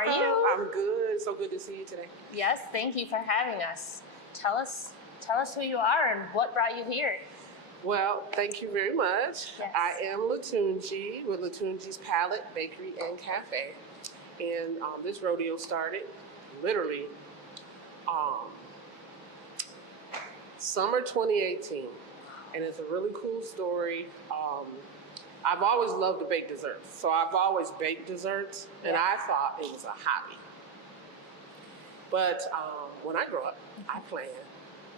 are you? I'm good. So good to see you today. Yes, thank you for having us. Tell us who you are and what brought you here. Well, thank you very much. Yes. I am Lutunji with Lutunji's Palate, Bakery, and Cafe. And this rodeo started literally summer 2018. And it's a really cool story. I've always loved to bake desserts. So I've always baked desserts, and I thought it was a hobby. But when I grow up, I plan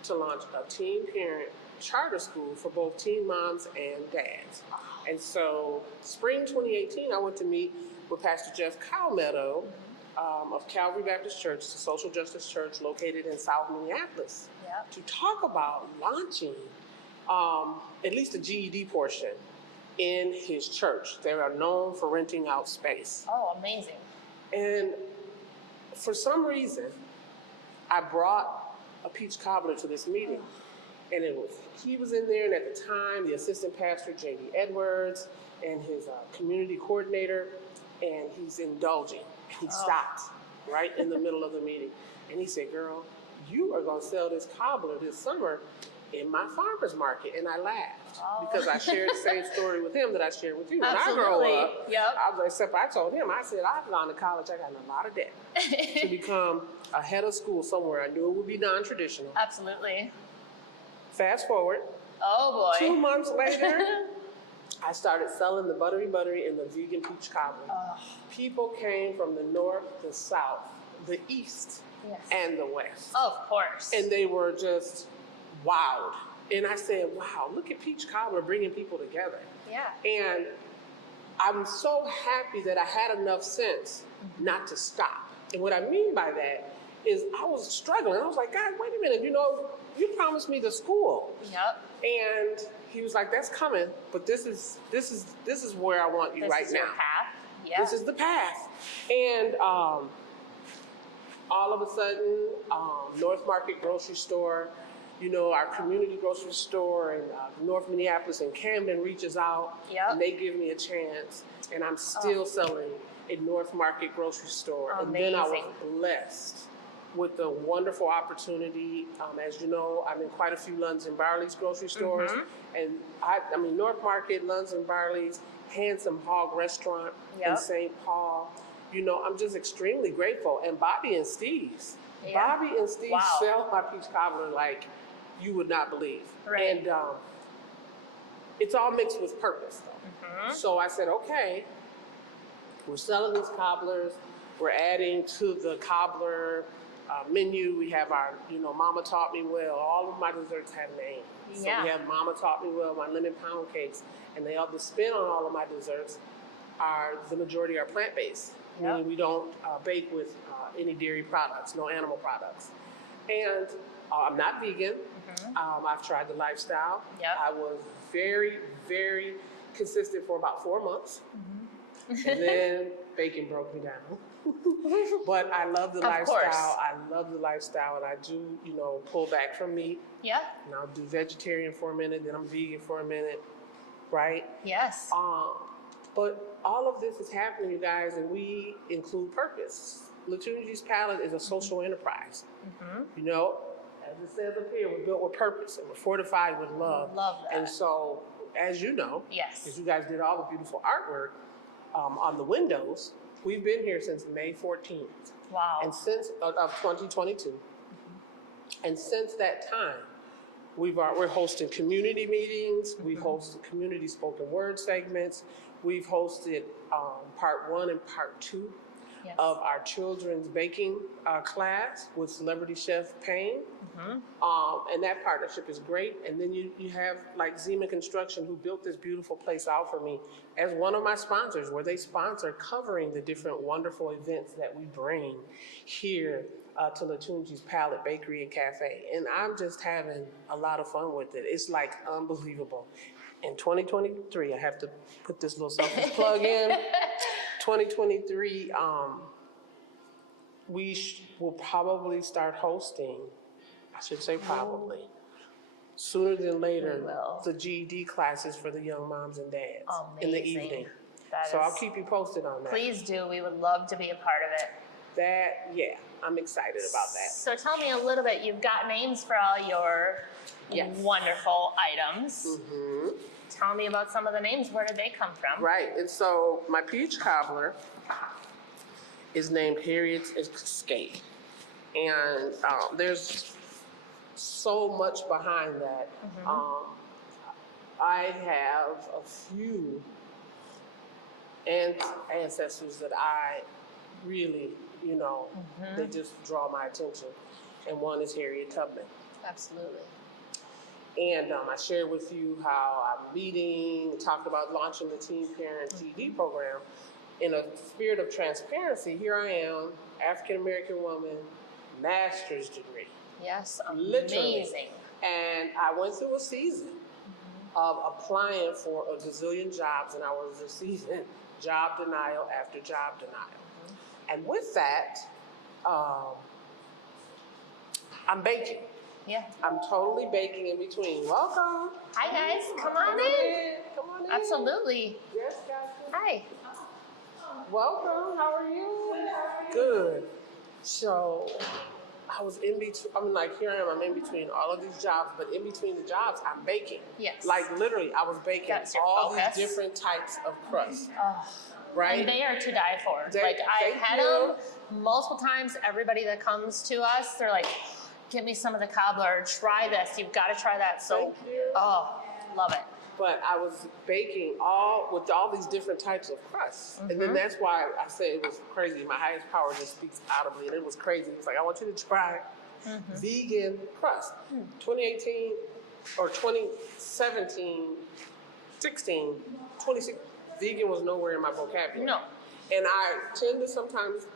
to launch a teen parent charter school for both teen moms and dads. And so spring 2018, I went to meet with Pastor Jeff Calmetto of Calvary Baptist Church, a social justice church located in South Minneapolis, to talk about launching at least a GED portion in his church. They are known for renting out space. Oh, amazing. And for some reason, I brought a peach cobbler to this meeting. And he was in there, and at the time, the assistant pastor, J.D. Edwards, and his community coordinator, and he's indulging. He stopped right in the middle of the meeting. And he said, girl, you are going to sell this cobbler this summer in my farmer's market. And I laughed because I shared the same story with him that I shared with you. When I grew up, except I told him, I said, I've gone to college, I got in a lot of debt to become a head of school somewhere. I knew it would be non-traditional. Absolutely. Fast forward. Oh boy. 2 months later, I started selling the buttery and the vegan peach cobbler. People came from the north, the south, the east, and the west. Of course. And they were just wowed. And I said, wow, look at peach cobbler bringing people together. Yeah. And I'm so happy that I had enough sense not to stop. And what I mean by that is I was struggling. I was like, God, wait a minute, you promised me the school. Yep. And he was like, that's coming, but this is where I want you right now. This is your path. Yeah. This is the path. And all of a sudden, North Market grocery store, our community grocery store in North Minneapolis and Camden reaches out, and they give me a chance, and I'm still selling at North Market grocery store. Amazing. And then I was blessed with the wonderful opportunity. As you know, I'm in quite a few Lunds and Barley's grocery stores. And I mean, North Market, Lunds and Barley's, Handsome Hog Restaurant in St. Paul. I'm just extremely grateful. And Bobby and Steve's. Bobby and Steve sell my peach cobbler like you would not believe. Right. And it's all mixed with purpose, though. So I said, okay, we're selling these cobblers. We're adding to the cobbler menu. We have our, Mama Taught Me Well. All of my desserts have names. So we have Mama Taught Me Well, my lemon pound cakes, and the spin on all of my desserts the majority are plant-based. Meaning we don't bake with any dairy products, no animal products. And I'm not vegan. I've tried the lifestyle. I was very, very consistent for about 4 months. And then bacon broke me down. But I love the lifestyle. I love the lifestyle, and I do, pull back from meat. Yeah. And I'll do vegetarian for a minute, then I'm vegan for a minute, right? Yes. But all of this is happening, you guys, and we include purpose. Lutunji's Palate is a social enterprise. As it says up here, we're built with purpose and we're fortified with love. Love that. And so, as you know, because you guys did all the beautiful artwork on the windows, we've been here since May 14th. Wow. And since of 2022. And since that time, we're hosting community meetings. We've hosted community spoken word segments. We've hosted part 1 and part 2 of our children's baking class with celebrity chef Payne. And that partnership is great. And then you have like Zima Construction, who built this beautiful place out for me as one of my sponsors, where they sponsor covering the different wonderful events that we bring here to Lutunji's Palate Bakery and Cafe. And I'm just having a lot of fun with it. It's like unbelievable. In 2023, I have to put this little selfish plug in. 2023, we will probably start hosting, I should say probably, sooner than later, the GED classes for the young moms and dads in the evening. So I'll keep you posted on that. Please do. We would love to be a part of it. Yeah, I'm excited about that. So tell me a little bit. You've got names for all your Yes. wonderful items. Mm-hmm. Tell me about some of the names. Where did they come from? Right, and so my peach cobbler is named Harriet's Escape. And there's so much behind that. I have a few ancestors that I really, they just draw my attention. And one is Harriet Tubman. Absolutely. And I shared with you how I'm leading, talked about launching the Teen Parent TD program. In a spirit of transparency, here I am, African-American woman, master's degree. Yes, Literally. amazing. And I went through a season of applying for a gazillion jobs, and I was receiving job denial after job denial. And with that, I'm baking. Yeah. I'm totally baking in between. Welcome. Hi guys, come on in. Come on in. Absolutely. Yes, guys. Hi. Welcome. How are you? Good. So I was in between. Here I am. I'm in between all of these jobs, but in between the jobs, I'm baking. Yes. Like literally, I was baking That's your all focus. these different types of crust. Oh. Right? And they are to die for. Thank I've had you. them multiple times. Everybody that comes to us, they're like, "Give me some of the cobbler. Try this. You've got to try that." So, Thank you. oh, love it. But I was baking with all these different types of crusts. And then that's why I say it was crazy. My highest power just speaks audibly. And it was crazy. It's like, I want you to try vegan crust. 2018 or 2017, 16, 26, vegan was nowhere in my vocabulary. No. And I tend to sometimes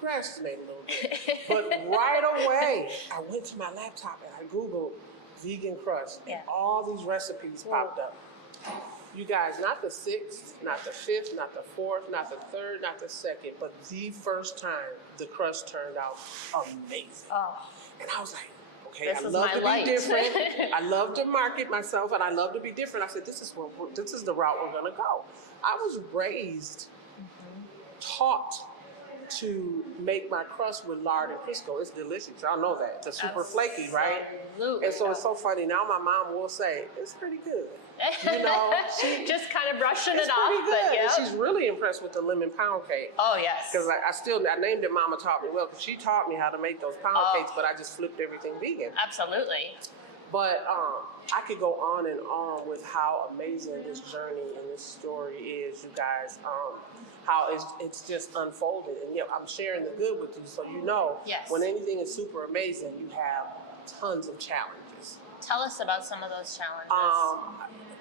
procrastinate a little bit. But right away, I went to my laptop and I Googled vegan crust. Yeah. And all these recipes popped up. You guys, not the 6th, not the 5th, not the 4th, not the 3rd, not the 2nd, but the first time the crust turned out amazing. Oh, And I was like, okay, This I is love my to light. be different. I love to market myself, and I love to be different. I said, this is the route we're gonna go. I was raised, taught to make my crust with lard and Crisco. It's delicious. Y'all know that. It's super flaky, right? Absolutely. And so it's so funny. Now my mom will say, it's pretty good. She just kind of brushing it's it off, pretty good. but yeah. And she's really impressed with the lemon pound cake. Oh yes. Because I named it Mama Taught Me Well, because she taught me how to make those pound cakes, but I just flipped everything vegan. Absolutely. But I could go on and on with how amazing this journey and this story is, you guys. How it's just unfolded. And I'm sharing the good with you, so Yes. when anything is super amazing, you have tons of challenges. Tell us about some of those challenges.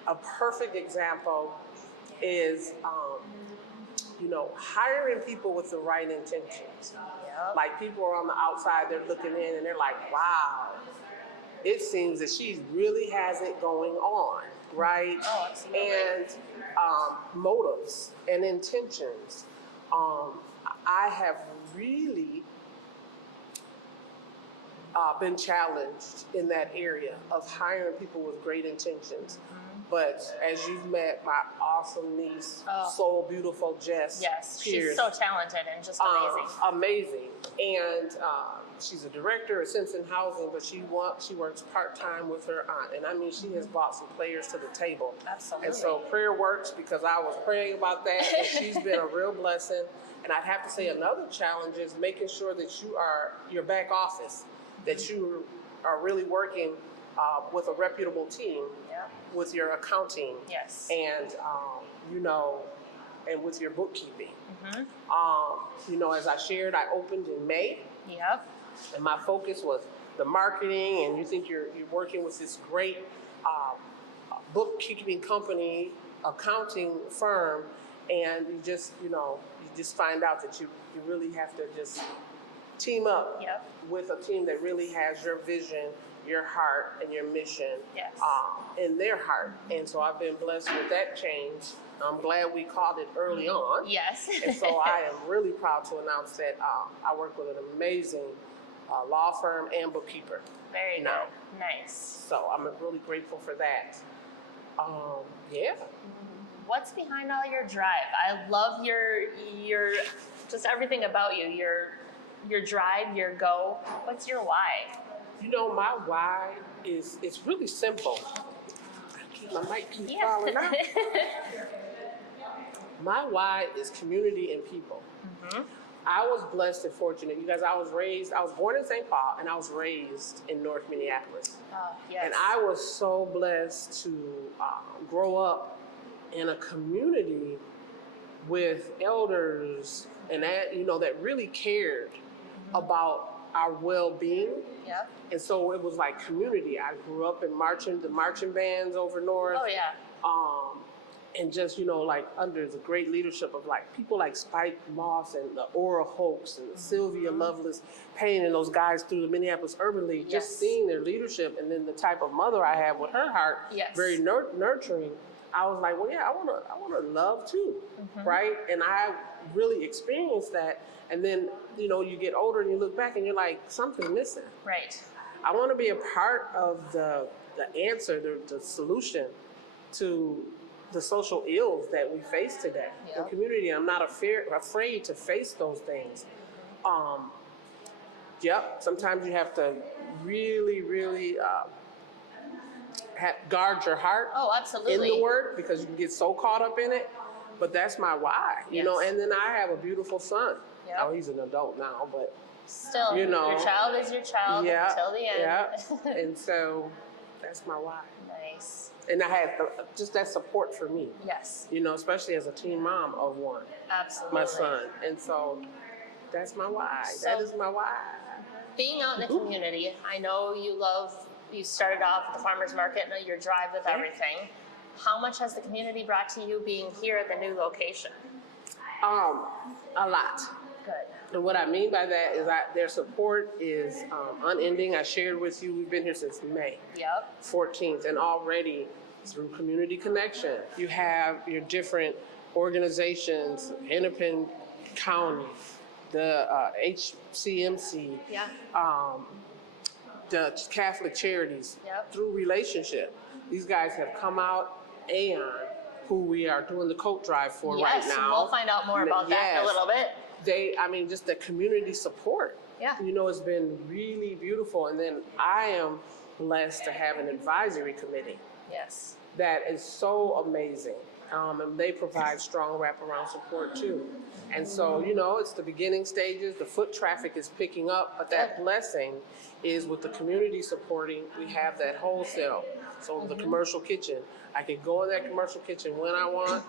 A perfect example is, hiring people with the right intentions. Yep. Like people are on the outside, they're looking in and they're like, wow, it seems that she really has it going on, right? Oh, absolutely. And motives and intentions. I have really been challenged in that area of hiring people with great intentions. But as you've met my awesome niece, so beautiful Jess Yes, Pierce, she's so talented and just amazing. Amazing. And she's a director at Simpson Housing, but she works part-time with her aunt. And I mean, she has brought some players to the table. Absolutely. And so prayer works because I was praying about that, and she's been a real blessing. And I'd have to say another challenge is making sure that your back office, that you are really working with a reputable team, with your accounting, Yes. and and with your bookkeeping. As I shared, I opened in May, Yep. and my focus was the marketing. And you think you're working with this great bookkeeping company, accounting firm, and you just find out that you really have to just team up Yep. with a team that really has your vision, your heart, and your mission Yes. in their heart. And so I've been blessed with that change. I'm glad we caught it early on. Yes. And so I am really proud to announce that I work with an amazing law firm and bookkeeper. Very now. good. Nice. So I'm really grateful for that. Yeah. What's behind all your drive? I love your Just everything about you, your drive, your go. What's your why? You know, my why it's really simple. My mic keeps falling out. My why is community and people. Mm-hmm. I was blessed and fortunate. You guys, I was born in St. Paul and I was raised in North Minneapolis. Oh, yes. And I was so blessed to grow up in a community with elders and that, you know, that really cared about our well-being. Yep. And so it was like community. I grew up in the marching bands over north. Oh, yeah. And just, you know, like under the great leadership of like people like Spike Moss and the Ora Hoax and Sylvia Lovelace Payne and those guys through the Minneapolis Urban League, Yes. just seeing their leadership and then the type of mother I have with her heart, Yes. very nurturing. I was like, well, yeah, I want to love too, right? And I really experienced that. And then, you know, you get older and you look back and you're like, something missing. Right. I want to be a part of the answer, the solution to the social ills that we face today in Yep. community. I'm not afraid to face those things. Yep, sometimes you have to really, really guard your heart Oh, in absolutely. the word because you can get so caught up in it. But that's my why, you know. Yes. And then I have a beautiful son. Yep. Oh, he's an adult now, but Still, you know, your child is your child yeah, until the end. yeah. And so that's my why. Nice. And I had just that support for me, Yes, you know, especially as a teen mom of one, absolutely. my son. And so that's my why. So- that is my why. Being out in the community, I know you started off at the farmer's market and your drive with everything. How much has the community brought to you being here at the new location? A lot. Good. And what I mean by that is that their support is unending. I shared with you, we've been here since May Yep. 14th, and already through Community Connection, you have your different organizations, Hennepin County, the HCMC, Yeah. the Catholic Charities, Yep. through relationship. These guys have come out, Aeon, who we are doing the coat drive for right Yes, now. we'll find out more about that in a Yes. little bit. Just the community support. Yeah. You know, it's been really beautiful. And then I am blessed to have an advisory committee Yes. that is so amazing. And they provide strong wraparound support too. And so, you know, it's the beginning stages, the foot traffic is picking up, but that blessing is with the community supporting, we have that wholesale. So the commercial kitchen, I can go in that commercial kitchen when I want,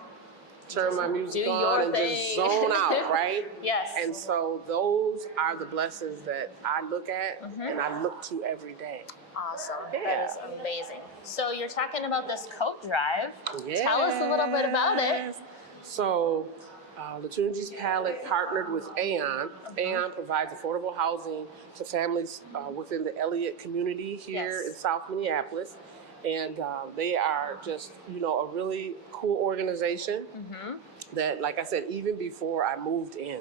turn my music Do on your and thing. just zone out, right? Yes. And so those are the blessings that I look at and I look to every day. Awesome. Yeah. That is amazing. So you're talking about this coat drive. Tell us a little bit about it. So, Lutunji's Palate partnered with Aeon. Aeon provides affordable housing to families within the Elliott community here Yes. in South Minneapolis. And they are just, you know, a really cool organization that, like I said, even before I moved in,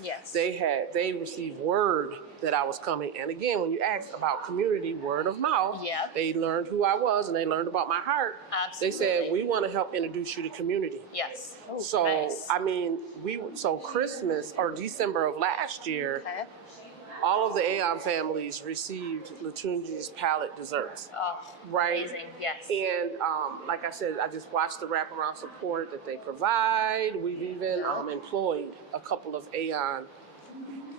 Yes. they received word that I was coming. And again, when you asked about community, word of mouth, Yep. they learned who I was and they learned about my heart. They said, Absolutely. we want to help introduce you to community. Yes. Oh, So, nice. I mean, Christmas or December of last year, Okay. all of the Aeon families received Lutunji's Palate desserts. Oh, Right. amazing. Yes. And like I said, I just watched the wraparound support that they provide. We've even employed a couple of Aeon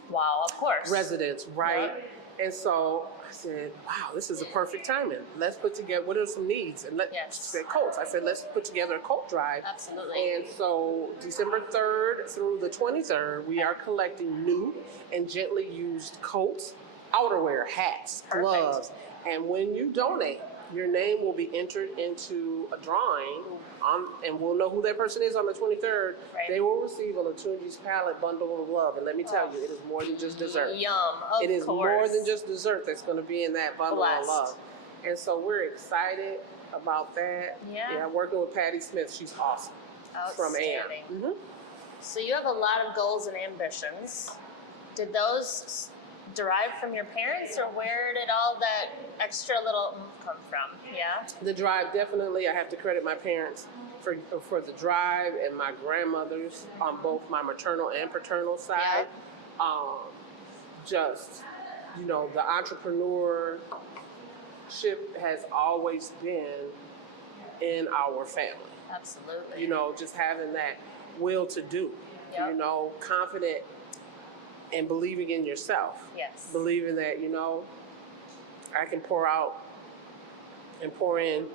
Wow, of course. residents, right? Yep. And so I said, wow, this is a perfect timing. Let's put together, what are some needs? And Yes. she said coats. I said, let's put together a coat drive. Absolutely. And so December 3rd through the 23rd, we are collecting new and gently used coats, outerwear, hats, Perfect. gloves. And when you donate, your name will be entered into a drawing, and we'll know who that person is on the 23rd. Right. They will receive a Lutunji's Palate bundle of love. And let me tell you, it is more than just dessert. Yum. Of It is course. more than just dessert that's going to be in that bundle Blessed. of love. And so we're excited about that. Yeah. Working with Patty Smith, she's awesome. From Aeon. Outstanding. So you have a lot of goals and ambitions. Did those derive from your parents, or where did all that extra little come from? Yeah. The drive, definitely, I have to credit my parents. for the drive, and my grandmothers on both my maternal and paternal side. Just, you know, the entrepreneurship has always been in our family. Absolutely. You know, just having that will to do, you know, confident and believing in yourself. Yes. Believing that, you know, I can pour out and pour in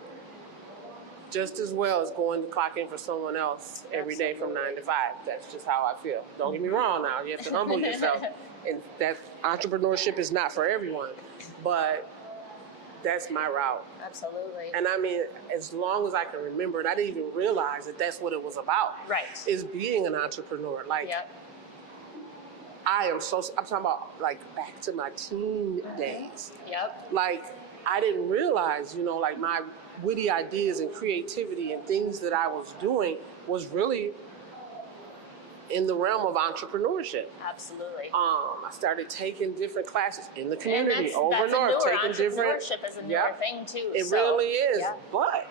just as well as going to clock in for someone else every day from 9 to 5. That's just how I feel. Don't get me wrong now. You have to humble yourself. And that entrepreneurship is not for everyone, but that's my route. Absolutely. And I mean, as long as I can remember, and I didn't even realize that that's what it was about. Right. Is being an entrepreneur. Like, I'm talking about like back to my teen days. Like, I didn't realize, you know, like my witty ideas and creativity and things that I was doing was really in the realm of entrepreneurship. Absolutely. I started taking different classes in the community and over north, taking different. Entrepreneurship is a newer thing too. It really is. But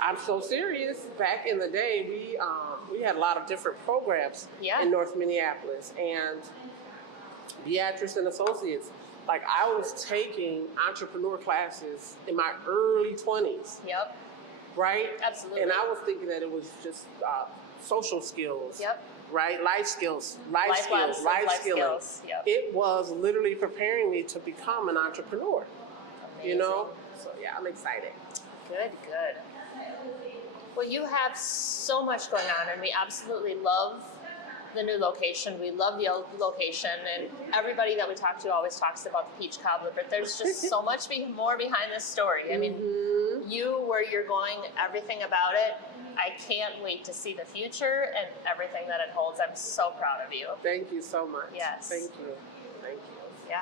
I'm so serious. Back in the day, we had a lot of different programs in North Minneapolis, and Beatrice and Associates. Like, I was taking entrepreneur classes in my early 20s. Right? Absolutely. And I was thinking that it was just social skills. Right? Life skills. Life skills. It was literally preparing me to become an entrepreneur. Amazing. You know? So yeah, I'm excited. Good. Well, you have so much going on, and we absolutely love the new location. We love the old location, and everybody that we talk to always talks about the peach cobbler, but there's just so much more behind this story. I mean, you, where you're going, everything about it. I can't wait to see the future and everything that it holds. I'm so proud of you. Thank you so much. Yes. Thank you.